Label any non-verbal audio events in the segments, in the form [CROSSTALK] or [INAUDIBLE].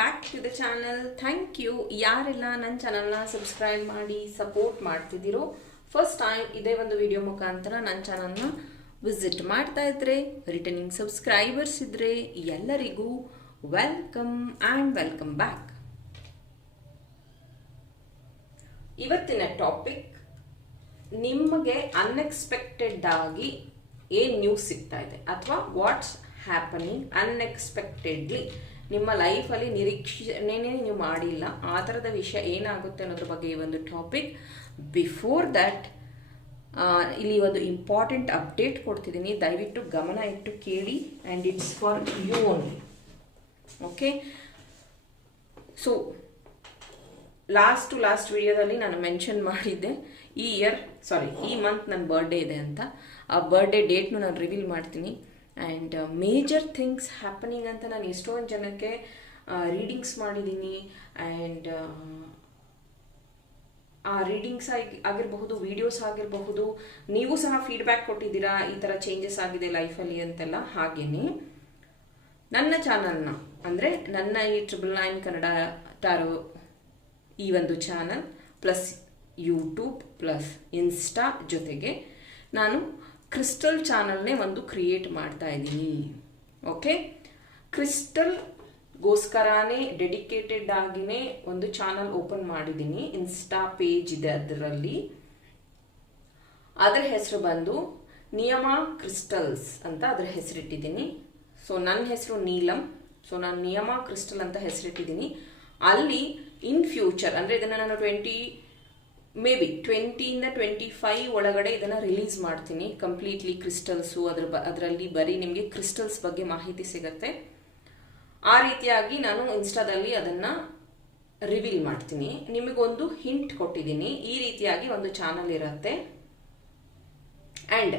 Back to the channel thank you ಯಾರೆಲ್ಲ ನನ್ನ ಚಾನಲ್ನ ಸಬ್ಸ್ಕ್ರೈಬ್ ಮಾಡಿ ಸಪೋರ್ಟ್ ಮಾಡ್ತಿದ್ದೀರೋ ಫಸ್ಟ್ ಟೈಮ್ ಇದೇ ಒಂದು ವಿಡಿಯೋ ಮುಖಾಂತರ ನನ್ನ ಚಾನಲ್ನ ವಿಸಿಟ್ ಮಾಡ್ತಾ ಇದ್ರೆ ರಿಟರ್ನಿಂಗ್ ಸಬ್ಸ್ಕ್ರೈಬರ್ಸ್ ಇದ್ರೆ ಎಲ್ಲರಿಗೂ ವೆಲ್ಕಮ್ ಆ್ಯಂಡ್ ವೆಲ್ಕಮ್ ಬ್ಯಾಕ್ ಇವತ್ತಿನ ಟಾಪಿಕ್ ನಿಮಗೆ ಅನ್ಎಕ್ಸ್ಪೆಕ್ಟೆಡ್ ಆಗಿ ಏನ್ ನ್ಯೂಸ್ ಸಿಗ್ತಾ ಇದೆ? ಅಥವಾ ವಾಟ್ಸ್ ಹ್ಯಾಪನಿಂಗ್ ಅನ್ಎಕ್ಸ್ಪೆಕ್ಟೆಡ್ಲಿ ನಿಮ್ಮ ಲೈಫಲ್ಲಿ ನಿರೀಕ್ಷಣೆನೇ ನೀವು ಮಾಡಿಲ್ಲ. ಆ ಥರದ ವಿಷಯ ಏನಾಗುತ್ತೆ ಅನ್ನೋದ್ರ ಬಗ್ಗೆ ಈ ಒಂದು ಟಾಪಿಕ್ ಬಿಫೋರ್ ದ್ಯಾಟ್ ಇಲ್ಲಿ ಒಂದು ಇಂಪಾರ್ಟೆಂಟ್ ಅಪ್ಡೇಟ್ ಕೊಡ್ತಿದ್ದೀನಿ. ದಯವಿಟ್ಟು ಗಮನ ಇಟ್ಟು ಕೇಳಿ and it's for you only okay so last to last ವಿಡಿಯೋದಲ್ಲಿ ನಾನು ಮೆನ್ಷನ್ ಮಾಡಿದ್ದೆ. ಈ ಇಯರ್ ಸಾರಿ ಈ ಮಂತ್ ನನ್ನ ಬರ್ಡೇ ಇದೆ ಅಂತ. ಆ ಬರ್ಡೇ ಡೇಟ್ನು ನಾನು ರಿವೀಲ್ ಮಾಡ್ತೀನಿ. ಆ್ಯಂಡ್ ಮೇಜರ್ ಥಿಂಗ್ಸ್ ಹ್ಯಾಪನಿಂಗ್ ಅಂತ ನಾನು ಎಷ್ಟೊಂದು ಜನಕ್ಕೆ ರೀಡಿಂಗ್ಸ್ ಮಾಡಿದ್ದೀನಿ ಆ್ಯಂಡ್ ಆ ರೀಡಿಂಗ್ಸ್ ಆಗಿ, ಆಗಿರಬಹುದು ವಿಡಿಯೋಸ್ ಆಗಿರಬಹುದು, ನೀವು ಸಹ ಫೀಡ್ಬ್ಯಾಕ್ ಕೊಟ್ಟಿದ್ದೀರಾ? ಈ ಥರ ಚೇಂಜಸ್ ಆಗಿದೆ ಲೈಫಲ್ಲಿ ಅಂತೆಲ್ಲ ಹಾಗೇನೆ. ನನ್ನ ಚಾನಲ್ನ ಅಂದರೆ ನನ್ನ ಈ ಟ್ರಿಬಲ್ ನೈನ್ ಕನ್ನಡ ಟಾರೋ ಈ ಒಂದು channel plus YouTube plus insta ಜೊತೆಗೆ ನಾನು ಕ್ರಿಸ್ಟಲ್ ಚಾನಲ್ನೇ ಒಂದು ಕ್ರಿಯೇಟ್ ಮಾಡ್ತಾ ಇದ್ದೀನಿ ಓಕೆ ಕ್ರಿಸ್ಟಲ್ಗೋಸ್ಕರನೇ ಡೆಡಿಕೇಟೆಡ್ ಆಗಿನೇ ಒಂದು ಚಾನಲ್ ಓಪನ್ ಮಾಡಿದ್ದೀನಿ ಇನ್ಸ್ಟಾ ಪೇಜ್ ಇದೆ ಅದರಲ್ಲಿ. ಅದರ ಹೆಸರು ಬಂದು ನಿಯಮ ಕ್ರಿಸ್ಟಲ್ಸ್ ಅಂತ ಅದರ ಹೆಸರಿಟ್ಟಿದ್ದೀನಿ ಸೊ ನನ್ನ ಹೆಸರು ನೀಲಂ. ಸೊ ನಾನು ನಿಯಮ ಕ್ರಿಸ್ಟಲ್ ಅಂತ ಹೆಸರಿಟ್ಟಿದ್ದೀನಿ ಅಲ್ಲಿ ಇನ್ ಫ್ಯೂಚರ್ ಅಂದರೆ ಇದನ್ನು ನಾನು ಟ್ವೆಂಟಿ ಮೇ ಬಿ ಟ್ವೆಂಟಿಯಿಂದ ಟ್ವೆಂಟಿ ಫೈವ್ ಒಳಗಡೆ ಇದನ್ನು ರಿಲೀಸ್ ಮಾಡ್ತೀನಿ. ಕಂಪ್ಲೀಟ್ಲಿ ಕ್ರಿಸ್ಟಲ್ಸು ಅದ್ರ ಬ, ಅದರಲ್ಲಿ ಬರೀ ನಿಮಗೆ ಕ್ರಿಸ್ಟಲ್ಸ್ ಬಗ್ಗೆ ಮಾಹಿತಿ ಸಿಗುತ್ತೆ. ಆ ರೀತಿಯಾಗಿ ನಾನು ಇನ್ಸ್ಟಾದಲ್ಲಿ ಅದನ್ನು ರಿವೀಲ್ ಮಾಡ್ತೀನಿ. ನಿಮಗೊಂದು ಹಿಂಟ್ ಕೊಟ್ಟಿದ್ದೀನಿ. ಈ ರೀತಿಯಾಗಿ ಒಂದು ಚಾನಲ್ ಇರುತ್ತೆ. ಆ್ಯಂಡ್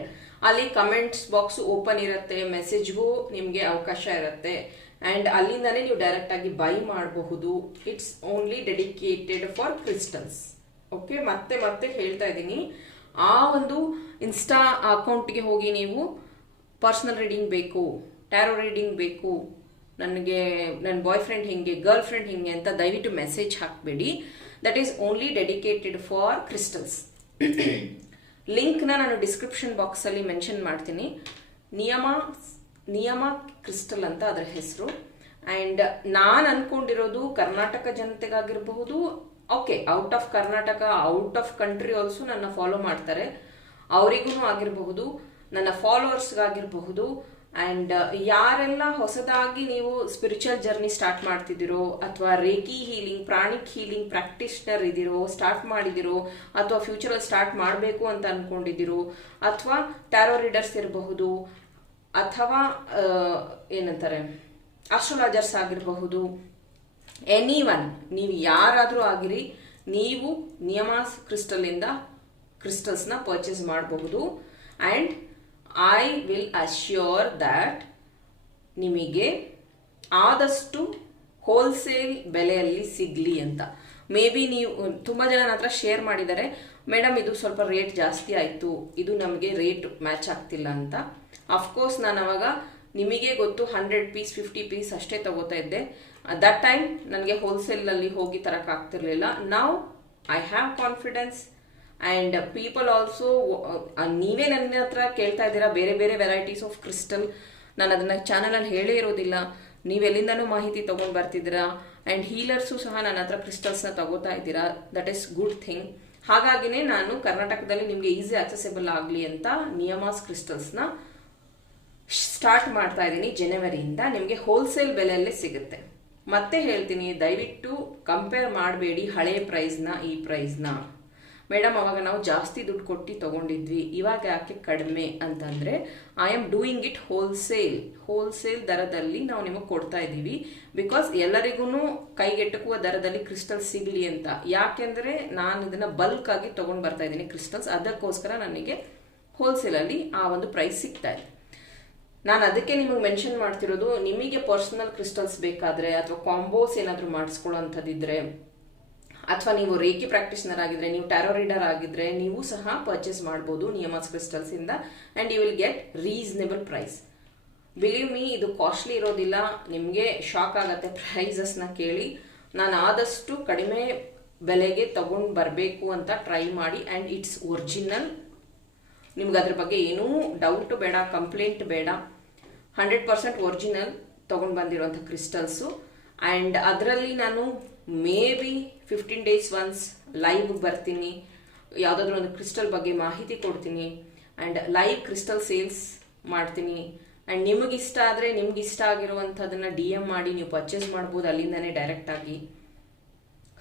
ಅಲ್ಲಿ ಕಮೆಂಟ್ಸ್ ಬಾಕ್ಸ್ ಓಪನ್ ಇರುತ್ತೆ ಮೆಸೇಜ್ಗೂ ನಿಮಗೆ ಅವಕಾಶ ಇರುತ್ತೆ. ಆ್ಯಂಡ್ ಅಲ್ಲಿಂದಲೇ ನೀವು ಡೈರೆಕ್ಟಾಗಿ ಬೈ ಮಾಡಬಹುದು. It's only dedicated for crystals okay, ಮತ್ತೆ ಮತ್ತೆ ಹೇಳ್ತಾ ಇದ್ದೀನಿ. ಆ ಒಂದು ಇನ್ಸ್ಟಾ ಅಕೌಂಟ್ಗೆ ಹೋಗಿ ನೀವು ಪರ್ಸ್ನಲ್ ರೀಡಿಂಗ್ ಬೇಕು ಟ್ಯಾರೋ ರೀಡಿಂಗ್ ಬೇಕು, ನನಗೆ ನನ್ನ ಬಾಯ್ ಫ್ರೆಂಡ್ ಹಿಂಗೆ ಗರ್ಲ್ ಫ್ರೆಂಡ್ ಹಿಂಗೆ ಅಂತ ದಯವಿಟ್ಟು ಮೆಸೇಜ್ ಹಾಕಬೇಡಿ. That is only dedicated for crystals ಲಿಂಕ್ನ ನಾನು ಡಿಸ್ಕ್ರಿಪ್ಷನ್ ಬಾಕ್ಸಲ್ಲಿ ಮೆನ್ಷನ್ ಮಾಡ್ತೀನಿ. ನಿಯಮ ನಿಯಮ ಕ್ರಿಸ್ಟಲ್ ಅಂತ ಅದರ ಹೆಸರು. ಆ್ಯಂಡ್ ನಾನು ಅನ್ಕೊಂಡಿರೋದು Karnataka ಜನತೆಗಾಗಿರಬಹುದು okay out of Karnataka out of country also ನನ್ನ ಫಾಲೋ ಮಾಡ್ತಾರೆ. ಅವರಿಗೂ ಆಗಿರಬಹುದು, ನನ್ನ ಫಾಲೋವರ್ಸ್ಗಾಗಿರಬಹುದು ಆ್ಯಂಡ್ ಯಾರೆಲ್ಲ ಹೊಸದಾಗಿ ನೀವು ಸ್ಪಿರಿಚುವಲ್ ಜರ್ನಿ ಸ್ಟಾರ್ಟ್ ಮಾಡ್ತಿದ್ದೀರೋ, ಅಥವಾ reiki healing pranic healing practitioner ಇದ್ದೀರೋ ಸ್ಟಾರ್ಟ್ ಮಾಡಿದಿರೋ ಅಥವಾ ಫ್ಯೂಚರಲ್ಲಿ ಸ್ಟಾರ್ಟ್ ಮಾಡಬೇಕು ಅಂತ ಅಂದ್ಕೊಂಡಿದ್ದೀರೋ ಅಥವಾ ಟ್ಯಾರೋ ರೀಡರ್ಸ್ ಇರಬಹುದು, ಅಥವಾ ಏನಂತಾರೆ ಆಸ್ಟ್ರೋಲಾಜರ್ಸ್ ಆಗಿರಬಹುದು ಎನಿ ಒನ್ ನೀವು ಯಾರಾದರೂ ಆಗಿರಿ, ನೀವು ನಿಯಮಾಸ್ ಕ್ರಿಸ್ಟಲಿಂದ ಕ್ರಿಸ್ಟಲ್ಸ್ನ ಪರ್ಚೇಸ್ ಮಾಡಬಹುದು. And I will assure that ನಿಮಗೆ ಆದಷ್ಟು ಹೋಲ್ಸೇಲ್ ಬೆಲೆಯಲ್ಲಿ ಸಿಗಲಿ ಅಂತ. ಮೇ ಬಿ ನೀವು, ತುಂಬ ಜನ ನನ್ನ ಹತ್ರ ಶೇರ್ ಮಾಡಿದ್ದಾರೆ, ಮೇಡಮ್, ಇದು ಸ್ವಲ್ಪ ರೇಟ್ ಜಾಸ್ತಿ ಆಯಿತು, ಇದು ನಮಗೆ ರೇಟ್ ಮ್ಯಾಚ್ ಆಗ್ತಿಲ್ಲ ಅಂತ. ಅಫ್ಕೋರ್ಸ್ ನಾನು ಅವಾಗ ನಿಮಗೆ ಗೊತ್ತು ಹಂಡ್ರೆಡ್ ಪೀಸ್ ಫಿಫ್ಟಿ ಪೀಸ್ ಅಷ್ಟೇ ತಗೋತಾ ಇದ್ದೆ. ದಟ್ ಟೈಮ್ ನನಗೆ ಹೋಲ್ಸೇಲಲ್ಲಿ ಹೋಗಿ ತರೋಕ್ಕಾಗ್ತಿರ್ಲಿಲ್ಲ ನಾವು I have confidence and people also ನೀವೇ ನನ್ನ ಹತ್ರ ಕೇಳ್ತಾ ಇದ್ದೀರಾ? ಬೇರೆ ಬೇರೆ ವೆರೈಟೀಸ್ ಆಫ್ ಕ್ರಿಸ್ಟಲ್ ನಾನು ಅದನ್ನು ಚಾನಲಲ್ಲಿ ಹೇಳೇ ಇರೋದಿಲ್ಲ. ನೀವೆಲ್ಲಿಂದನೂ ಮಾಹಿತಿ ತೊಗೊಂಡು ಬರ್ತಿದ್ದೀರಾ? ಆ್ಯಂಡ್ ಹೀಲರ್ಸು ಸಹ ನನ್ನ ಹತ್ರ ಕ್ರಿಸ್ಟಲ್ಸ್ನ ತಗೋತಾ ಇದ್ದೀರಾ? ದಟ್ ಈಸ್ ಗುಡ್ ಥಿಂಗ್ ಹಾಗಾಗಿನೇ ನಾನು ಕರ್ನಾಟಕದಲ್ಲಿ ನಿಮಗೆ ಈಸಿ ಆಕ್ಸೆಸಿಬಲ್ ಆಗಲಿ ಅಂತ ನಿಯಮಾಸ್ ಕ್ರಿಸ್ಟಲ್ಸ್ನ ಸ್ಟಾರ್ಟ್ ಮಾಡ್ತಾ ಇದ್ದೀನಿ. ಜನವರಿಯಿಂದ ನಿಮಗೆ ಹೋಲ್ಸೇಲ್ ಬೆಲೆಯಲ್ಲೇ ಸಿಗುತ್ತೆ. ಮತ್ತೆ ಹೇಳ್ತೀನಿ, ದಯವಿಟ್ಟು ಕಂಪೇರ್ ಮಾಡಬೇಡಿ ಹಳೆ ಪ್ರೈಸ್ನ ಈ ಪ್ರೈಸ್ನ ಮೇಡಮ್ ಅವಾಗ ನಾವು ಜಾಸ್ತಿ ದುಡ್ಡು ಕೊಟ್ಟು ತಗೊಂಡಿದ್ವಿ, ಇವಾಗ ಯಾಕೆ ಕಡಿಮೆ ಅಂತಂದರೆ I am doing it wholesale wholesale ದರದಲ್ಲಿ ನಾವು ನಿಮಗೆ ಕೊಡ್ತಾ ಇದ್ದೀವಿ. ಬಿಕಾಸ್ ಎಲ್ಲರಿಗೂ ಕೈಗೆಟಕುವ ದರದಲ್ಲಿ ಕ್ರಿಸ್ಟಲ್ಸ್ ಸಿಗಲಿ ಅಂತ. ಯಾಕೆಂದರೆ ನಾನು ಇದನ್ನು ಬಲ್ಕ್ ಆಗಿ ತೊಗೊಂಡು ಬರ್ತಾ ಇದ್ದೀನಿ ಕ್ರಿಸ್ಟಲ್ಸ್ ಅದಕ್ಕೋಸ್ಕರ ನನಗೆ ಹೋಲ್ಸೇಲಲ್ಲಿ ಆ ಒಂದು ಪ್ರೈಸ್ ಸಿಗ್ತಾ ಇದೆ. ನಾನು ಅದಕ್ಕೆ ನಿಮಗೆ ಮೆನ್ಷನ್ ಮಾಡ್ತಿರೋದು, ನಿಮಗೆ ಪರ್ಸನಲ್ ಕ್ರಿಸ್ಟಲ್ಸ್ ಬೇಕಾದರೆ ಅಥವಾ ಕಾಂಬೋಸ್ ಏನಾದರೂ ಮಾಡಿಸ್ಕೊಳ್ಳೋಂಥದ್ದಿದ್ರೆ, ಅಥವಾ ನೀವು ರೇಕಿ ಪ್ರಾಕ್ಟೀಸ್ನರ್ ಆಗಿದ್ರೆ, ನೀವು ಟ್ಯಾರೋ ರೀಡರ್ ಆಗಿದ್ರೆ, ನೀವು ಸಹ ಪರ್ಚೇಸ್ ಮಾಡ್ಬೋದು ನಿಯಮಸ್ ಕ್ರಿಸ್ಟಲ್ಸ್ ಇಂದ and you will get reasonable price believe me ಇದು ಕಾಸ್ಟ್ಲಿ ಇರೋದಿಲ್ಲ, ನಿಮಗೆ ಶಾಕ್ ಆಗತ್ತೆ ಪ್ರೈಸಸ್ನ ಕೇಳಿ. ನಾನು ಆದಷ್ಟು ಕಡಿಮೆ ಬೆಲೆಗೆ ತಗೊಂಡು ಬರಬೇಕು ಅಂತ ಟ್ರೈ ಮಾಡಿ ಆ್ಯಂಡ್ ಇಟ್ಸ್ ಒರಿಜಿನಲ್ ನಿಮ್ಗೆ ಅದ್ರ ಬಗ್ಗೆ ಏನೂ ಡೌಟ್ ಬೇಡ ಕಂಪ್ಲೇಂಟ್ ಬೇಡ. ಹಂಡ್ರೆಡ್ ಪರ್ಸೆಂಟ್ ಒರಿಜಿನಲ್ ತೊಗೊಂಡು ಬಂದಿರೋಂಥ ಕ್ರಿಸ್ಟಲ್ಸು ಆ್ಯಂಡ್ ಅದರಲ್ಲಿ ನಾನು may be fifteen days once ಲೈವ್ಗೆ ಬರ್ತೀನಿ. ಯಾವುದಾದ್ರೂ ಒಂದು ಕ್ರಿಸ್ಟಲ್ ಬಗ್ಗೆ ಮಾಹಿತಿ ಕೊಡ್ತೀನಿ. ಆ್ಯಂಡ್ ಲೈವ್ ಕ್ರಿಸ್ಟಲ್ ಸೇಲ್ಸ್ ಮಾಡ್ತೀನಿ. ಆ್ಯಂಡ್ ನಿಮಗೆ ಇಷ್ಟ ಆದರೆ ನಿಮ್ಗೆ ಇಷ್ಟ ಆಗಿರುವಂಥದ್ದನ್ನು ಡಿ ಎಂ ಮಾಡಿ ನೀವು ಪರ್ಚೇಸ್ ಮಾಡ್ಬೋದು ಅಲ್ಲಿಂದನೇ ಡೈರೆಕ್ಟಾಗಿ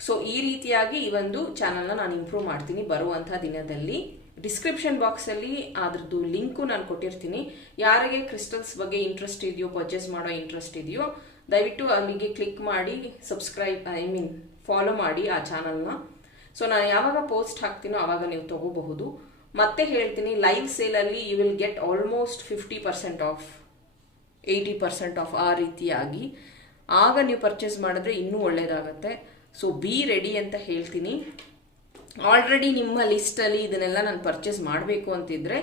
ಸೊ ಈ ರೀತಿಯಾಗಿ ಈ ಒಂದು ಚಾನಲ್ನ ನಾನು ಇಂಪ್ರೂವ್ ಮಾಡ್ತೀನಿ ಬರುವಂಥ ದಿನದಲ್ಲಿ. ಡಿಸ್ಕ್ರಿಪ್ಷನ್ ಬಾಕ್ಸಲ್ಲಿ ಅದ್ರದ್ದು ಲಿಂಕು ನಾನು ಕೊಟ್ಟಿರ್ತೀನಿ. ಯಾರಿಗೆ ಕ್ರಿಸ್ಟಲ್ಸ್ ಬಗ್ಗೆ ಇಂಟ್ರೆಸ್ಟ್ ಇದೆಯೋ ಪರ್ಚೇಸ್ ಮಾಡೋ ಇಂಟ್ರೆಸ್ಟ್ ಇದೆಯೋ, ದಯವಿಟ್ಟು ಅಲ್ಲಿಗೆ ಕ್ಲಿಕ್ ಮಾಡಿ ಸಬ್ಸ್ಕ್ರೈಬ್ ಐ ಮೀನ್ ಫಾಲೋ ಮಾಡಿ ಆ ಚಾನಲ್ನ ಸೊ ನಾನು ಯಾವಾಗ ಪೋಸ್ಟ್ ಹಾಕ್ತೀನೋ ಆವಾಗ ನೀವು ತಗೋಬಹುದು. ಮತ್ತೆ ಹೇಳ್ತೀನಿ live ಸೇಲಲ್ಲಿ you will get almost fifty percent off eighty percent off ಆ ರೀತಿಯಾಗಿ. ಆಗ ನೀವು ಪರ್ಚೇಸ್ ಮಾಡಿದ್ರೆ ಇನ್ನೂ ಒಳ್ಳೆಯದಾಗತ್ತೆ ಸೊ ಬಿ ರೆಡಿ ಅಂತ ಹೇಳ್ತೀನಿ. ಆಲ್ರೆಡಿ ನಿಮ್ಮ ಲಿಸ್ಟಲ್ಲಿ ಇದನ್ನೆಲ್ಲ ನಾನು ಪರ್ಚೇಸ್ ಮಾಡಬೇಕು ಅಂತಿದ್ರೆ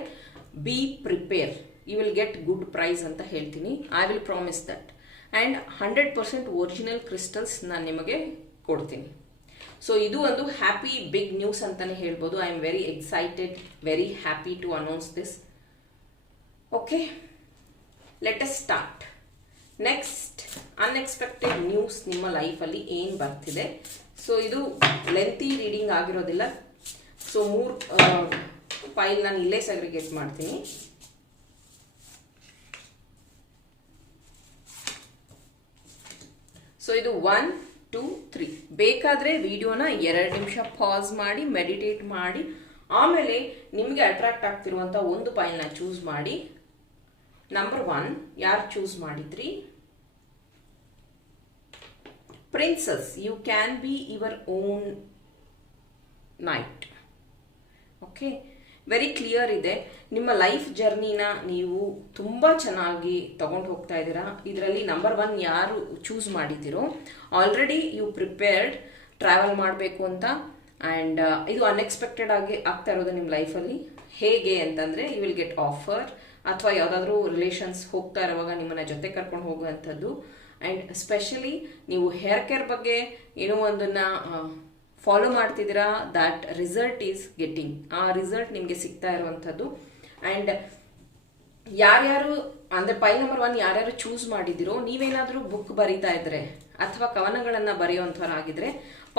be prepare you will get good price ಅಂತ ಹೇಳ್ತೀನಿ. I will promise that and hundred percent original crystals ನಾನು ನಿಮಗೆ ಕೊಡ್ತೀನಿ. ಸೊ ಇದು ಒಂದು ಹ್ಯಾಪಿ ಬಿಗ್ ನ್ಯೂಸ್ ಅಂತಲೇ ಹೇಳ್ಬೋದು. I am very excited very happy to announce this okay let us start next unexpected news ನಿಮ್ಮ ಲೈಫಲ್ಲಿ ಏನು ಬರ್ತಿದೆ? ಸೊ ಇದು ಲೆಂತಿ ರೀಡಿಂಗ್ ಆಗಿರೋದಿಲ್ಲ. ಸೊ ಮೂರು ಫೈಲ್ ನಾನು ಇಲ್ಲೇ ಸೆಗ್ರಿಗೇಟ್ ಮಾಡ್ತೀನಿ. ಸೊ ಇದು ಒನ್ ಟೂ ತ್ರೀ ಬೇಕಾದರೆ ವಿಡಿಯೋನ ಎರಡು ನಿಮಿಷ ಪಾಸ್ ಮಾಡಿ ಮೆಡಿಟೇಟ್ ಮಾಡಿ, ಆಮೇಲೆ ನಿಮಗೆ ಅಟ್ರಾಕ್ಟ್ ಆಗ್ತಿರುವಂಥ ಒಂದು ಫೈಲ್ನ ಚೂಸ್ ಮಾಡಿ. ನಂಬರ್ ಒನ್ ಯಾರು ಚೂಸ್ ಮಾಡಿದ್ರಿ? Princess you can be your own knight okay very clear ಇದೆ. ನಿಮ್ಮ ಲೈಫ್ ಜರ್ನಿನ ನೀವು ತುಂಬ ಚೆನ್ನಾಗಿ ತಗೊಂಡು ಹೋಗ್ತಾ ಇದ್ದೀರಾ. ಇದರಲ್ಲಿ ನಂಬರ್ ಒನ್ ಯಾರು ಚೂಸ್ ಮಾಡಿದ್ದೀರೋ ಆಲ್ರೆಡಿ ಯು ಪ್ರಿಪೇರ್ಡ್ ಟ್ರಾವೆಲ್ ಮಾಡಬೇಕು ಅಂತ. ಆ್ಯಂಡ್ ಇದು ಅನ್ಎಕ್ಸ್ಪೆಕ್ಟೆಡ್ ಆಗಿ ಆಗ್ತಾ ಇರೋದು ನಿಮ್ಮ ಲೈಫಲ್ಲಿ ಹೇಗೆ ಅಂತಂದರೆ ಯು ವಿಲ್ ಗೆಟ್ ಆಫರ್ ಅಥವಾ ಯಾವುದಾದ್ರೂ ರಿಲೇಷನ್ಸ್ ಹೋಗ್ತಾ ಇರುವಾಗ ನಿಮ್ಮನ್ನ ಜೊತೆ ಕರ್ಕೊಂಡು ಹೋಗುವಂಥದ್ದು. ಆ್ಯಂಡ್ ಸ್ಪೆಷಲಿ ನೀವು ಹೇರ್ ಕೇರ್ ಬಗ್ಗೆ ಏನೋ ಒಂದನ್ನು ಫಾಲೋ ಮಾಡ್ತಿದ್ದೀರಾ ದ್ಯಾಟ್ ರಿಸಲ್ಟ್ ಈಸ್ ಗೆಟ್ಟಿಂಗ್ ಆ ರಿಸಲ್ಟ್ ನಿಮಗೆ ಸಿಗ್ತಾ ಇರುವಂಥದ್ದು. ಆ್ಯಂಡ್ ಯಾರ್ಯಾರು, ಅಂದರೆ ಪೈ ನಂಬರ್ ಒನ್ ಯಾರ್ಯಾರು ಚೂಸ್ ಮಾಡಿದ್ದೀರೋ, ನೀವೇನಾದರೂ ಬುಕ್ ಬರೀತಾ ಇದ್ರೆ, ಅಥವಾ ಕವನಗಳನ್ನು ಬರೆಯುವಂಥವ್ರಾಗಿದ್ರೆ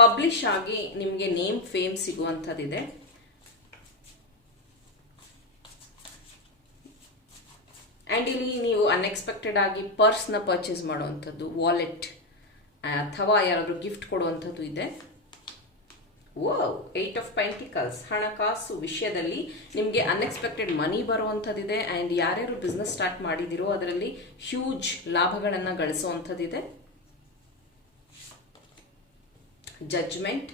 ಪಬ್ಲಿಷ್ ಆಗಿ ನಿಮಗೆ ನೇಮ್ ಫೇಮ್ ಸಿಗುವಂಥದ್ದಿದೆ. ಆ್ಯಂಡ್ ಇಲ್ಲಿ ನೀವು ಅನ್ಎಕ್ಸ್ಪೆಕ್ಟೆಡ್ ಆಗಿ ಪರ್ಸ್ನ ಪರ್ಚೇಸ್ ಮಾಡುವಂಥದ್ದು ವಾಲೆಟ್ ಅಥವಾ ಯಾರಾದರೂ ಗಿಫ್ಟ್ ಕೊಡುವಂಥದ್ದು ಇದೆ. ಓ ಏಟ್ ಆಫ್ ಪೆಂಟಿಕಲ್ಸ್ ಹಣಕಾಸು ವಿಷಯದಲ್ಲಿ ನಿಮಗೆ ಅನ್ಎಕ್ಸ್ಪೆಕ್ಟೆಡ್ ಮನಿ ಬರುವಂಥದ್ದಿದೆ ಆ್ಯಂಡ್ ಯಾರ್ಯಾರು ಬಿಸ್ನೆಸ್ ಸ್ಟಾರ್ಟ್ ಮಾಡಿದಿರೋ ಅದರಲ್ಲಿ ಹ್ಯೂಜ್ ಲಾಭಗಳನ್ನು ಗಳಿಸುವಂಥದ್ದಿದೆ. ಜಡ್ಜ್ಮೆಂಟ್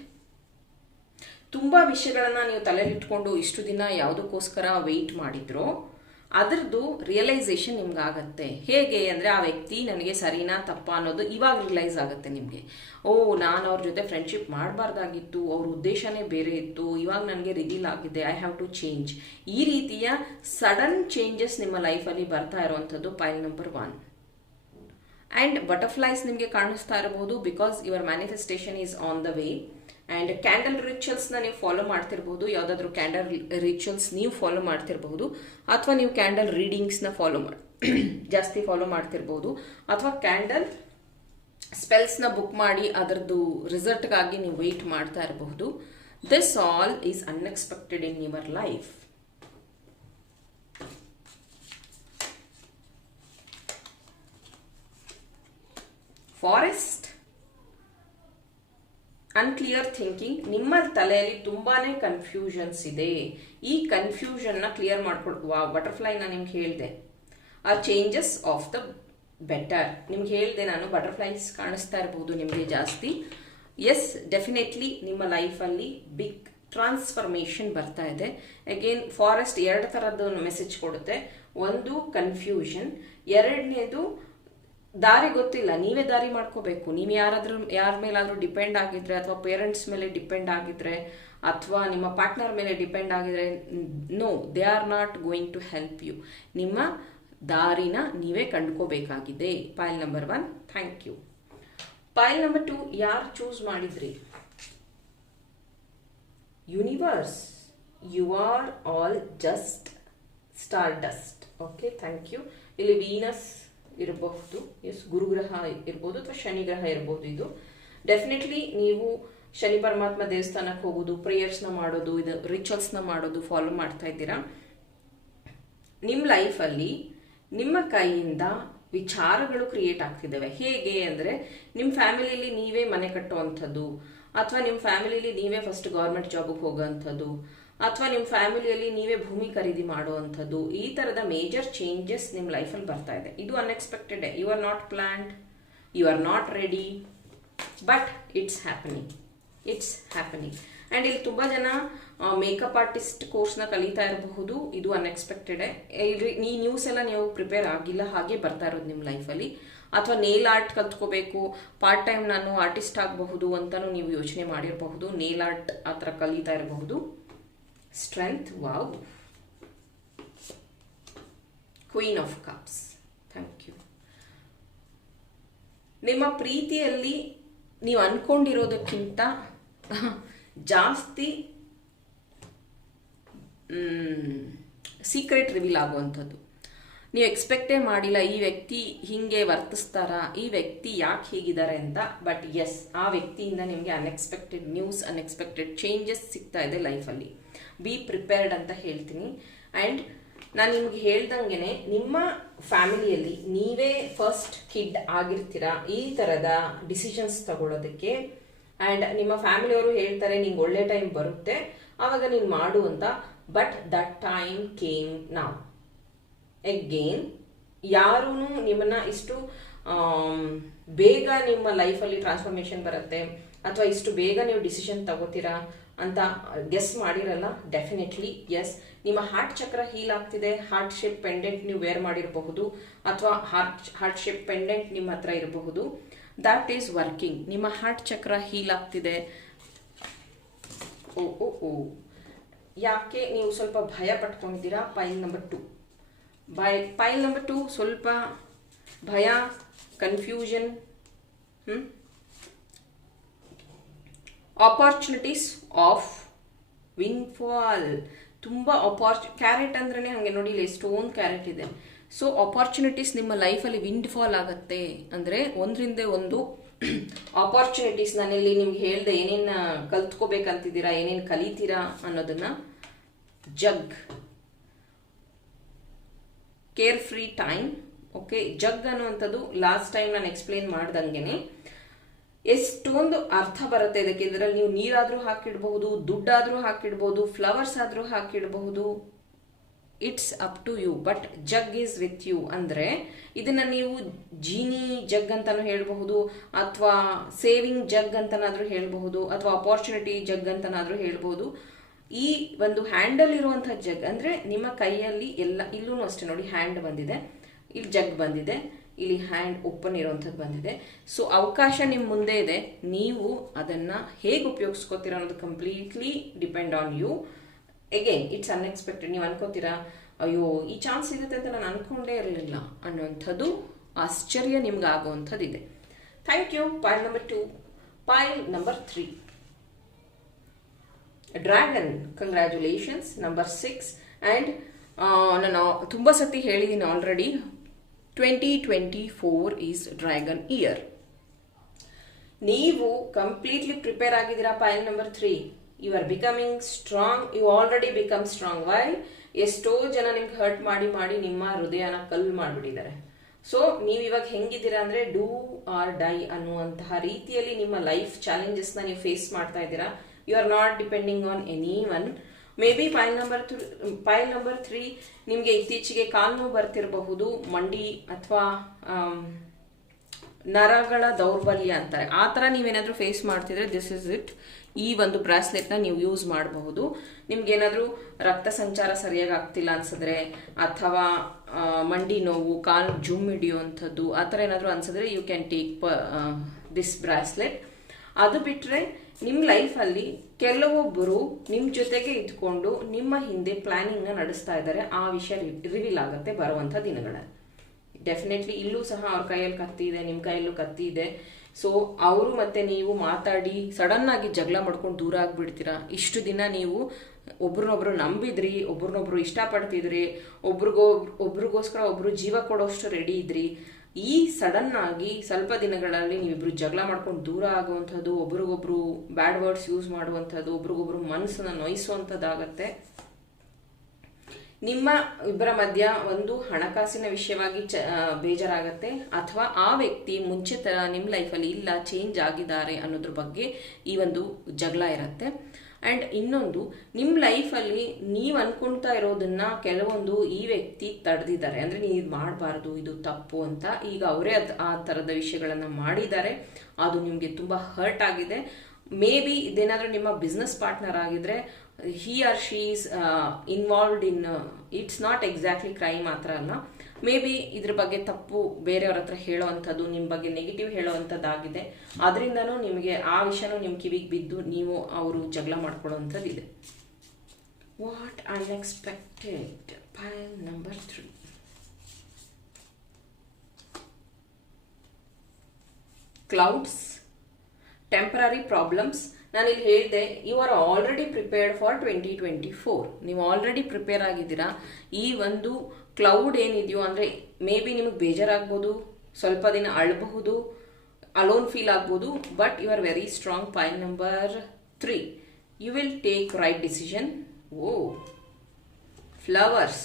ತುಂಬ ವಿಷಯಗಳನ್ನು ನೀವು ತಲೆಯಲ್ಲಿಟ್ಕೊಂಡು ಇಷ್ಟು ದಿನ ಯಾವುದಕ್ಕೋಸ್ಕರ ವೆಯ್ಟ್ ಮಾಡಿದ್ರೋ ಅದರದ್ದು ರಿಯಲೈಸೇಷನ್ ನಿಮ್ಗೆ ಆಗತ್ತೆ ಹೇಗೆ ಅಂದರೆ ಆ ವ್ಯಕ್ತಿ ನನಗೆ ಸರಿನಾ ತಪ್ಪ ಅನ್ನೋದು ಇವಾಗ ರಿಯಲೈಸ್ ಆಗುತ್ತೆ ನಿಮಗೆ. ಓ, ನಾನು ಅವ್ರ ಜೊತೆ ಫ್ರೆಂಡ್ಶಿಪ್ ಮಾಡಬಾರ್ದಾಗಿತ್ತು, ಅವ್ರ ಉದ್ದೇಶನೇ ಬೇರೆ ಇತ್ತು, ಇವಾಗ ನನಗೆ ರಿವೀಲ್ ಆಗಿದೆ ಐ ಹ್ಯಾವ್ ಟು ಚೇಂಜ್ ಈ ರೀತಿಯ ಸಡನ್ ಚೇಂಜಸ್ ನಿಮ್ಮ ಲೈಫಲ್ಲಿ ಬರ್ತಾ ಇರುವಂಥದ್ದು pile number one and butterflies ನಿಮಗೆ ಕಾಣಿಸ್ತಾ ಇರಬಹುದು because your manifestation is on the way and candle ರಿಚುವಲ್ಸ್ನ ನೀವು ಫಾಲೋ ಮಾಡ್ತಿರ್ಬೋದು. ಯಾವುದಾದ್ರೂ ಕ್ಯಾಂಡಲ್ ರಿಚುವಲ್ಸ್ ನೀವು ಫಾಲೋ ಮಾಡ್ತಿರ್ಬೋದು. ಅಥವಾ ನೀವು ಕ್ಯಾಂಡಲ್ ರೀಡಿಂಗ್ಸ್ನ ಫಾಲೋ ಮಾಡಿ ಜಾಸ್ತಿ ಫಾಲೋ ಮಾಡ್ತಿರ್ಬೋದು. ಅಥವಾ ಕ್ಯಾಂಡಲ್ ಸ್ಪೆಲ್ಸ್ನ ಬುಕ್ ಮಾಡಿ ಅದರದ್ದು ರಿಸಲ್ಟ್ಗಾಗಿ ನೀವು ವೆಯ್ಟ್ ಮಾಡ್ತಾ ಇರಬಹುದು this all is unexpected in your life forest unclear thinking ನಿಮ್ಮ ತಲೆಯಲ್ಲಿ ತುಂಬಾನೇ ಕನ್ಫ್ಯೂಷನ್ಸ್ ಇದೆ. ಈ ಕನ್ಫ್ಯೂಷನ್ನ ಕ್ಲಿಯರ್ ಮಾಡ್ಕೊಳ್ ವಾ ಬಟರ್ಫ್ಲೈ ನಾನು ನಿಮ್ಗೆ ಹೇಳಿದೆ. ಆ ಚೇಂಜಸ್ ಆಫ್ ದ ಬೆಟರ್ ನಿಮ್ಗೆ ಹೇಳಿದೆ ನಾನು ಬಟರ್ಫ್ಲೈಸ್ ಕಾಣಿಸ್ತಾ ಇರಬಹುದು ನಿಮಗೆ ಜಾಸ್ತಿ. ಎಸ್ ಡೆಫಿನೆಟ್ಲಿ ನಿಮ್ಮ ಲೈಫಲ್ಲಿ ಬಿಗ್ ಟ್ರಾನ್ಸ್ಫರ್ಮೇಷನ್ ಬರ್ತಾ ಇದೆ. ಅಗೇನ್ ಫಾರೆಸ್ಟ್ ಎರಡು ಥರದ್ದು ಮೆಸೇಜ್ ಕೊಡುತ್ತೆ. ಒಂದು ಕನ್ಫ್ಯೂಷನ್ ಎರಡನೇದು ದಾರಿ ಗೊತ್ತಿಲ್ಲ. ನೀವೇ ದಾರಿ ಮಾಡ್ಕೋಬೇಕು. ನೀವು ಯಾರಾದ್ರೂ ಯಾರ ಮೇಲಾದ್ರೂ ಡಿಪೆಂಡ್ ಆಗಿದ್ರೆ ಅಥವಾ ಪೇರೆಂಟ್ಸ್ ಮೇಲೆ ಡಿಪೆಂಡ್ ಆಗಿದ್ರೆ ಅಥವಾ ನಿಮ್ಮ ಪಾರ್ಟ್ನರ್ ಮೇಲೆ ಡಿಪೆಂಡ್ ಆಗಿದ್ರೆ no they are not going to help you ನಿಮ್ಮ ದಾರಿನ ನೀವೇ ಕಂಡ್ಕೋಬೇಕಾಗಿದೆ. Pile number one thank you pile number two ಯಾರು ಚೂಸ್ ಮಾಡಿದ್ರಿ? Universe you are all just star dust okay thank you ಇಲ್ಲಿ ವೀನಸ್ ಇರಬಹುದು. ಎಸ್ ಗುರುಗ್ರಹ ಇರ್ಬೋದು ಅಥವಾ ಶನಿ ಗ್ರಹ ಇರ್ಬೋದು ಇದು. ಡೆಫಿನೆಟ್ಲಿ ನೀವು ಶನಿ ಪರಮಾತ್ಮ ದೇವಸ್ಥಾನಕ್ಕೆ ಹೋಗೋದು ಪ್ರೇಯರ್ಸ್ನ ಮಾಡೋದು, ಇದು ರಿಚುವಲ್ಸ್ನ ಮಾಡೋದು ಫಾಲೋ ಮಾಡ್ತಾ ಇದ್ದೀರಾ? ನಿಮ್ಮ ಲೈಫಲ್ಲಿ ನಿಮ್ಮ ಕೈಯಿಂದ ವಿಚಾರಗಳು ಕ್ರಿಯೇಟ್ ಆಗ್ತಿದ್ದಾವೆ. ಹೇಗೆ ಅಂದರೆ ನಿಮ್ಮ ಫ್ಯಾಮಿಲಿಯಲ್ಲಿ ನೀವೇ ಮನೆ ಕಟ್ಟುವಂಥದ್ದು, ಅಥವಾ ನಿಮ್ಮ ಫ್ಯಾಮಿಲಿಯಲ್ಲಿ ನೀವೇ ಫಸ್ಟ್ ಗೌರ್ಮೆಂಟ್ ಜಾಬಿಗೆ ಹೋಗೋವಂಥದ್ದು ಅಥವಾ ನಿಮ್ಮ ಫ್ಯಾಮಿಲಿಯಲ್ಲಿ ನೀವೇ ಭೂಮಿ ಖರೀದಿ ಮಾಡುವಂಥದ್ದು, ಈ ಥರದ ಮೇಜರ್ ಚೇಂಜಸ್ ನಿಮ್ಮ ಲೈಫಲ್ಲಿ ಬರ್ತಾ ಇದೆ. ಇದು unexpected you are not planned you are not ready but it's happening it's happening and ಇಲ್ಲಿ ತುಂಬ ಜನ ಮೇಕಪ್ ಆರ್ಟಿಸ್ಟ್ ಕೋರ್ಸ್ನ ಕಲಿತಾ ಇರಬಹುದು, ಇದು ಅನ್ಎಕ್ಸ್ಪೆಕ್ಟೆಡ್ ನೀ ನ್ಯೂಸ್ ಎಲ್ಲ ನೀವು ಪ್ರಿಪೇರ್ ಆಗಿಲ್ಲ, ಹಾಗೆ ಬರ್ತಾ ಇರೋದು ನಿಮ್ಮ ಲೈಫಲ್ಲಿ ಅಥವಾ ನೇಲ್ ಆರ್ಟ್ ಕಲ್ತ್ಕೋಬೇಕು ಪಾರ್ಟ್ ಟೈಮ್ ನಾನು ಆರ್ಟಿಸ್ಟ್ ಆಗಬಹುದು ಅಂತಲೂ ನೀವು ಯೋಚನೆ ಮಾಡಿರಬಹುದು ನೇಲ್ ಆರ್ಟ್ ಆ ಥರ ಕಲಿತಾ ಇರಬಹುದು. Strength wow. Queen of cups thank you ನಿಮ್ಮ ಪ್ರೀತಿಯಲ್ಲಿ ನೀವು ಅನ್ಕೊಂಡಿರೋದಕ್ಕಿಂತ ಜಾಸ್ತಿ ಸೀಕ್ರೆಟ್ ರಿವೀಲ್ ಆಗುವಂಥದ್ದು. ನೀವು ಎಕ್ಸ್ಪೆಕ್ಟೇ ಮಾಡಿಲ್ಲ, ಈ ವ್ಯಕ್ತಿ ಹೀಗೆ ವರ್ತಿಸ್ತಾರಾ, ಈ ವ್ಯಕ್ತಿ ಯಾಕೆ ಹೀಗಿದ್ದಾರೆ ಅಂತ ಬಟ್ ಎಸ್ ಆ ವ್ಯಕ್ತಿಯಿಂದ ನಿಮಗೆ ಅನ್ಎಕ್ಸ್ಪೆಕ್ಟೆಡ್ ನ್ಯೂಸ್ ಅನ್ಎಕ್ಸ್ಪೆಕ್ಟೆಡ್ ಚೇಂಜಸ್ ಸಿಗ್ತಾ ಇದೆ ಲೈಫಲ್ಲಿ ಬಿ ಪ್ರಿಪೇರ್ಡ್ ಅಂತ ಹೇಳ್ತೀನಿ. ಆ್ಯಂಡ್ ನಾನು ನಿಮ್ಗೆ ಹೇಳ್ದಂಗೆ ನಿಮ್ಮ ಫ್ಯಾಮಿಲಿಯಲ್ಲಿ ನೀವೇ ಫಸ್ಟ್ ಕಿಡ್ ಆಗಿರ್ತೀರಾ ಈ ಥರದ ಡಿಸಿಷನ್ಸ್ ತಗೊಳ್ಳೋದಕ್ಕೆ ಆ್ಯಂಡ್ ನಿಮ್ಮ ಫ್ಯಾಮಿಲಿಯವರು ಹೇಳ್ತಾರೆ ನಿಂಗೆ ಒಳ್ಳೆ ಟೈಮ್ ಬರುತ್ತೆ, ಆವಾಗ ನೀನು ಮಾಡು ಅಂತ. ಬಟ್ ದಟ್ ಟೈಮ್ ಕೇಮ್ ನಾವು ಎಗೇನ್ ಯಾರೂ ನಿಮ್ಮನ್ನ ಇಷ್ಟು ಬೇಗ ನಿಮ್ಮ ಲೈಫಲ್ಲಿ ಟ್ರಾನ್ಸ್ಫಾರ್ಮೇಶನ್ ಬರುತ್ತೆ, ಅಥವಾ ಇಷ್ಟು ಬೇಗ ನೀವು ಡಿಸಿಷನ್ ತಗೋತೀರಾ ಅಂತ ಗೆಸ್ ಮಾಡಿರಲ್ಲ ಡೆಫಿನೆಟ್ಲಿ ಎಸ್ ನಿಮ್ಮ ಹಾರ್ಟ್ ಚಕ್ರ ಹೀಲ್ ಆಗ್ತಿದೆ ಹಾರ್ಟ್ ಶೇಪ್ ಪೆಂಡೆಂಟ್ ನೀವು ವೇರ್ ಮಾಡಿರಬಹುದು, ಅಥವಾ ಹಾರ್ಟ್ ಹಾರ್ಟ್ ಶೇಪ್ ಪೆಂಡೆಂಟ್ ನಿಮ್ಮ ಹತ್ರ ಇರಬಹುದು. ದಟ್ ಈಸ್ ವರ್ಕಿಂಗ್ ನಿಮ್ಮ ಹಾರ್ಟ್ ಚಕ್ರ ಹೀಲ್ ಆಗ್ತಿದೆ. ಓ ಓ ಓ. ಯಾಕೆ ನೀವು ಸ್ವಲ್ಪ ಭಯ ಪಟ್ಕೊಂಡಿದ್ದೀರಾ? Pile number two by pile number two ಸ್ವಲ್ಪ ಭಯ ಕನ್ಫ್ಯೂಷನ್ ಹ್ಞೂ ಆಪರ್ಚುನಿಟೀಸ್ ಆಫ್ ವಿನ್ಫಾಲ್ ತುಂಬ ಅಪಾರ್ಚು ಕ್ಯಾರೆಟ್ ಅಂದ್ರೆ ಹಾಗೆ ನೋಡಿ ಇಲ್ಲಿ ಸ್ಟೋನ್ ಕ್ಯಾರೆಟ್ ಇದೆ. ಸೊ ಅಪಾರ್ಚುನಿಟೀಸ್ ನಿಮ್ಮ ಲೈಫಲ್ಲಿ ವಿಂಡ್ ಫಾಲ್ ಆಗುತ್ತೆ ಅಂದರೆ ಒಂದರಿಂದ ಒಂದು [CLEARS THROAT] ಆಪರ್ಚುನಿಟೀಸ್ ನಾನಿಲ್ಲಿ ನಿಮ್ಗೆ ಹೇಳ್ದೆ ಏನೇನು ಕಲ್ತ್ಕೋಬೇಕಂತಿದ್ದೀರಾ, ಏನೇನು ಕಲಿತೀರಾ ಅನ್ನೋದನ್ನ jug. Care free time okay jug ಅನ್ನುವಂಥದ್ದು ಲಾಸ್ಟ್ ಟೈಮ್ ನಾನು ಎಕ್ಸ್ಪ್ಲೇನ್ ಮಾಡ್ದಂಗೆನೆ. ಎಷ್ಟೊಂದು ಅರ್ಥ ಬರುತ್ತೆ ಇದಕ್ಕೆ ಇದರಲ್ಲಿ ನೀವು ನೀರಾದರೂ ಹಾಕಿಡಬಹುದು, ದುಡ್ಡಾದರೂ ಹಾಕಿಡಬಹುದು ಫ್ಲವರ್ಸ್ ಆದರೂ ಹಾಕಿಡಬಹುದು. It's up to you but jug is with you ಅಂದರೆ ಇದನ್ನ ನೀವು ಜೀನಿ ಜಗ್ ಅಂತಾನು ಹೇಳಬಹುದು, ಅಥವಾ ಸೇವಿಂಗ್ ಜಗ್ ಅಂತನಾದ್ರೂ ಹೇಳಬಹುದು, ಅಥವಾ ಅಪಾರ್ಚುನಿಟಿ ಜಗ್ ಅಂತನಾದ್ರೂ ಹೇಳಬಹುದು. ಈ ಒಂದು ಹ್ಯಾಂಡಲ್ ಇರುವಂತಹ ಜಗ್ ಅಂದ್ರೆ ನಿಮ್ಮ ಕೈಯಲ್ಲಿ ಎಲ್ಲ ಇಲ್ಲೂ ಅಷ್ಟೇ ನೋಡಿ ಹ್ಯಾಂಡ್ ಬಂದಿದೆ, ಇಲ್ಲಿ ಜಗ್ ಬಂದಿದೆ. ಇಲ್ಲಿ ಹ್ಯಾಂಡ್ ಓಪನ್ ಇರುವಂಥದ್ದು ಬಂದಿದೆ. ಸೊ ಅವಕಾಶ ನಿಮ್ಮ ಮುಂದೆ ಇದೆ. ನೀವು ಅದನ್ನು ಹೇಗೆ ಉಪಯೋಗಿಸ್ಕೋತೀರ ಅನ್ನೋದು completely depend on you again it's unexpected ನೀವು ಅನ್ಕೋತೀರಾ, ಅಯ್ಯೋ, ಈ ಚಾನ್ಸ್ ಸಿಗುತ್ತೆ ಅಂತ ನಾನು ಅನ್ಕೊಂಡೇ ಇರಲಿಲ್ಲ ಅನ್ನೋಂಥದ್ದು ಆಶ್ಚರ್ಯ ನಿಮ್ಗೆ ಆಗುವಂಥದ್ದು ಇದೆ thank you pile number two pile number three dragon congratulations number six and ನಾನು ತುಂಬ ಸತಿ ಹೇಳಿದ್ದೀನಿ already twenty twenty four is dragon year ನೀವು ಕಂಪ್ಲೀಟ್ಲಿ ಪ್ರಿಪೇರ್ ಆಗಿದ್ದೀರಾ pile number three you are becoming strong you already become strong why ಎಷ್ಟೋ ಜನ ನಿಮ್ಗೆ hurt ಮಾಡಿ ಮಾಡಿ ನಿಮ್ಮ ಹೃದಯನ ಕಲ್ಲು ಮಾಡಿಬಿಟ್ಟಿದ್ದಾರೆ. ಸೊ ನೀವು ಇವಾಗ ಹೆಂಗಿದ್ದೀರಾ ಅಂದ್ರೆ ಡೂ ಆರ್ ಡೈ ಅನ್ನುವಂತಹ ರೀತಿಯಲ್ಲಿ ನಿಮ್ಮ ಲೈಫ್ ಚಾಲೆಂಜಸ್ನ ನೀವು ಫೇಸ್ ಮಾಡ್ತಾ ಇದ್ದೀರಾ. You are not depending on any one may be pile number pile number three ನಿಮಗೆ ಇತ್ತೀಚೆಗೆ ಕಾಲು ಬರ್ತಿರಬಹುದು, ಮಂಡಿ ಅಥವಾ ನರಗಳ ದೌರ್ಬಲ್ಯ ಅಂತಾರೆ. ಆ ಥರ ನೀವೇನಾದರೂ ಫೇಸ್ ಮಾಡ್ತಿದ್ರೆ ದಿಸ್ ಇಸ್ ಇಟ್ ಈ ಒಂದು ಬ್ರಾಸ್ಲೆಟ್ನ ನೀವು ಯೂಸ್ ಮಾಡಬಹುದು. ನಿಮ್ಗೇನಾದರೂ ರಕ್ತ ಸಂಚಾರ ಸರಿಯಾಗಿ ಆಗ್ತಿಲ್ಲ ಅನ್ಸಿದ್ರೆ, ಅಥವಾ ಮಂಡಿ ನೋವು, ಕಾಲು ಜುಮ್ ಹಿಡಿಯುವಂಥದ್ದು, ಆ ಥರ ಏನಾದರೂ ಅನ್ಸಿದ್ರೆ you can take this bracelet. ಅದು ಬಿಟ್ಟರೆ ನಿಮ್ಮ ಲೈಫಲ್ಲಿ ಕೆಲವೊಬ್ಬರು ನಿಮ್ಮ ಜೊತೆಗೆ ಇದ್ಕೊಂಡು ನಿಮ್ಮ ಹಿಂದೆ ಪ್ಲಾನಿಂಗ್ನ ನಡೆಸ್ತಾ ಇದ್ದಾರೆ, ಆ ವಿಷಯ ರಿವೀಲ್ ಆಗುತ್ತೆ ಬರುವಂಥ ದಿನಗಳಲ್ಲಿ ಡೆಫಿನೆಟ್ಲಿ ಇಲ್ಲೂ ಸಹ ಅವ್ರ ಕೈಯಲ್ಲಿ ಕತ್ತಿ ಇದೆ ನಿಮ್ಮ ಕೈಯಲ್ಲೂ ಕತ್ತಿ ಇದೆ. ಸೊ ಅವರು ಮತ್ತೆ ನೀವು ಮಾತಾಡಿ ಸಡನ್ ಆಗಿ ಜಗಳ ಮಾಡ್ಕೊಂಡು ದೂರ ಆಗ್ಬಿಡ್ತೀರಾ? ಇಷ್ಟು ದಿನ ನೀವು ಒಬ್ರನ್ನೊಬ್ರು ನಂಬಿದ್ರಿ, ಒಬ್ರನ್ನೊಬ್ರು ಇಷ್ಟಪಡ್ತಿದ್ರಿ, ಒಬ್ರಿಗೋ, ಒಬ್ರಿಗೋಸ್ಕರ ಒಬ್ರು ಜೀವ ಕೊಡೋಷ್ಟು ರೆಡಿ ಇದ್ರಿ. ಈ ಸಡನ್ ಆಗಿ ಸ್ವಲ್ಪ ದಿನಗಳಲ್ಲಿ ನೀವಿಬ್ರು ಜಗಳ ಮಾಡ್ಕೊಂಡು ದೂರ ಆಗುವಂಥದ್ದು, ಒಬ್ರಿಗೊಬ್ರು ಬ್ಯಾಡ್ ವರ್ಡ್ಸ್ ಯೂಸ್ ಮಾಡುವಂಥದ್ದು, ಒಬ್ರಿಗೊಬ್ರು ಮನಸ್ಸನ್ನ ನೋಯಿಸುವಂಥದ್ದಾಗತ್ತೆ. ನಿಮ್ಮ ಇಬ್ಬರ ಮಧ್ಯ ಒಂದು ಹಣಕಾಸಿನ ವಿಷಯವಾಗಿ ಚ ಬೇಜಾರಾಗತ್ತೆ. ಅಥವಾ ಆ ವ್ಯಕ್ತಿ ಮುಂಚೆ ತರ ನಿಮ್ಮ ಲೈಫಲ್ಲಿ ಇಲ್ಲ ಚೇಂಜ್ ಆಗಿದ್ದಾರೆ ಅನ್ನೋದ್ರ ಬಗ್ಗೆ ಈ ಒಂದು ಜಗಳ ಇರುತ್ತೆ. ಆ್ಯಂಡ್ ಇನ್ನೊಂದು ನಿಮ್ಮ ಲೈಫಲ್ಲಿ ನೀವು ಅಂದ್ಕೊಳ್ತಾ ಇರೋದನ್ನ ಕೆಲವೊಂದು ಈ ವ್ಯಕ್ತಿ ತಡೆದಿದ್ದಾರೆ. ಅಂದರೆ ನೀವು ಇದು ಮಾಡಬಾರ್ದು, ಇದು ತಪ್ಪು ಅಂತ ಈಗ ಅವರೇ ಅದು ಆ ಥರದ ವಿಷಯಗಳನ್ನು ಮಾಡಿದ್ದಾರೆ. ಅದು ನಿಮಗೆ ತುಂಬ ಹರ್ಟ್ ಆಗಿದೆ. ಮೇ ಬಿ ಇದೇನಾದರೂ ನಿಮ್ಮ ಬಿಸ್ನೆಸ್ ಪಾರ್ಟ್ನರ್ ಆಗಿದ್ರೆ he or she is involved in it's not exactly crime ಮಾತ್ರ ಅಲ್ಲ. ಮೇ ಬಿ ಇದ್ರ ಬಗ್ಗೆ ತಪ್ಪು ಬೇರೆಯವ್ರ ಹತ್ರ ಹೇಳುವಂಥದ್ದು ನಿಮ್ಮ ಬಗ್ಗೆ ನೆಗೆಟಿವ್ ಹೇಳೋವಂಥದ್ದಾಗಿದೆ ಅದರಿಂದನೂ ನಿಮಗೆ ಆ ವಿಷಯನೂ ನಿಮ್ಮ ಕಿವಿಗೆ ಬಿದ್ದು ನೀವು ಅವರು ಜಗಳ ಮಾಡ್ಕೊಳ್ಳೋವಂಥದ್ದು ಇದೆ what unexpected pile number three clouds temporary problems ನಾನು ಇಲ್ಲಿ ಹೇಳಿದೆ you are already prepared for twenty twenty four ನೀವು ಆಲ್ರೆಡಿ ಪ್ರಿಪೇರ್ ಆಗಿದ್ದೀರಾ? ಈ ಒಂದು ಕ್ಲೌಡ್ ಏನಿದೆಯೋ, ಅಂದರೆ ಮೇ ಬಿ ನಿಮಗೆ ಬೇಜಾರಾಗ್ಬೋದು, ಸ್ವಲ್ಪ ದಿನ ಅಳಬಹುದು ಅಲೋನ್ ಫೀಲ್ ಆಗ್ಬೋದು but you are very strong point number three you will take right decision oh flowers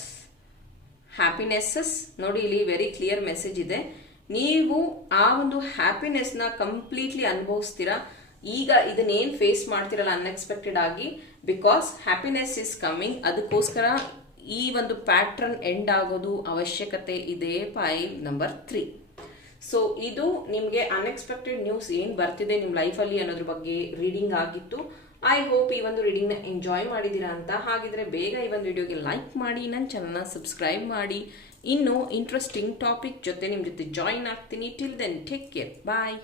happinesses ನೋಡಿ, ಇಲ್ಲಿ ವೆರಿ ಕ್ಲಿಯರ್ ಮೆಸೇಜ್ ಇದೆ. ನೀವು ಆ ಒಂದು ಹ್ಯಾಪಿನೆಸ್ನ ಕಂಪ್ಲೀಟ್ಲಿ ಅನುಭವಿಸ್ತೀರಾ? ಈಗ ಇದನ್ನೇನು ಫೇಸ್ ಮಾಡ್ತಿರಲ್ಲ ಅನ್ಎಕ್ಸ್ಪೆಕ್ಟೆಡ್ ಆಗಿ ಬಿಕಾಸ್ ಹ್ಯಾಪಿನೆಸ್ ಇಸ್ ಕಮ್ಮಿಂಗ್ ಅದಕ್ಕೋಸ್ಕರ ಈ ಒಂದು ಪ್ಯಾಟ್ರನ್ ಎಂಡ್ ಆಗೋದು ಅವಶ್ಯಕತೆ ಇದೆ ಫೈಲ್ ನಂಬರ್ ತ್ರೀ ಸೊ ಇದು ನಿಮಗೆ ಅನ್ಎಕ್ಸ್ಪೆಕ್ಟೆಡ್ ನ್ಯೂಸ್ ಏನು ಬರ್ತಿದೆ ನಿಮ್ಮ ಲೈಫಲ್ಲಿ ಅನ್ನೋದ್ರ ಬಗ್ಗೆ ರೀಡಿಂಗ್ ಆಗಿತ್ತು. ಐ ಹೋಪ್ ಈ ಒಂದು ರೀಡಿಂಗ್ನ ಎಂಜಾಯ್ ಮಾಡಿದ್ದೀರಾ ಅಂತ. ಹಾಗಿದ್ರೆ ಬೇಗ ಈ ಒಂದು ವಿಡಿಯೋಗೆ ಲೈಕ್ ಮಾಡಿ ನನ್ನ ಚಾನಲ್ನ ಸಬ್ಸ್ಕ್ರೈಬ್ ಮಾಡಿ. ಇನ್ನು ಇಂಟ್ರೆಸ್ಟಿಂಗ್ ಟಾಪಿಕ್ ಜೊತೆ ನಿಮ್ಮ ಜೊತೆ ಜಾಯಿನ್ ಆಗ್ತೀನಿ. Till then take care bye